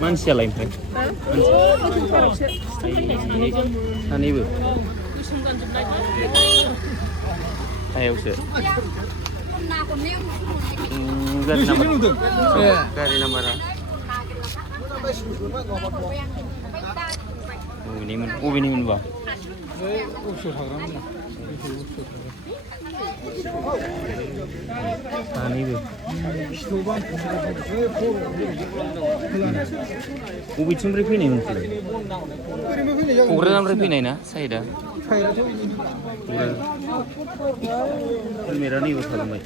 मानसियालाय ओमफ्राय सानैबो सायावसो गारि नाम्बारा बबेनिमोनबा सानैबो बबेथिंनिफ्राय फैनायमोन क'क्राझारनिफ्राय फैनाय ना साइडआ हेलमेटआ नैबो थालांबाय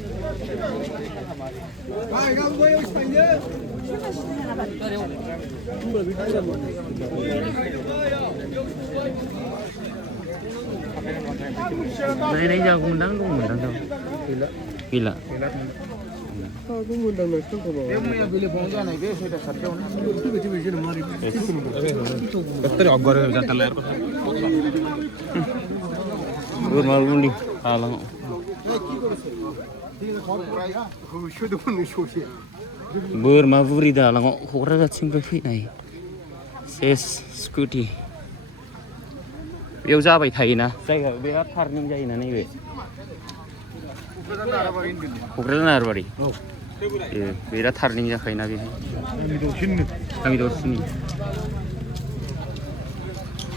नायनाय जागौमोनदां दंमोनदां गैला bwrmaburi halang bwrmaburi dalang क'क्राझारथिंनिफ्राय फैनाय सेस स्कुटि बेयाव जाबाय थायोना जायगा बिराद टार्निं जायोना नैबे क'क्राझार नारबारि बिराद टार्निं जाखायोना बेहाय गामि दरसिनि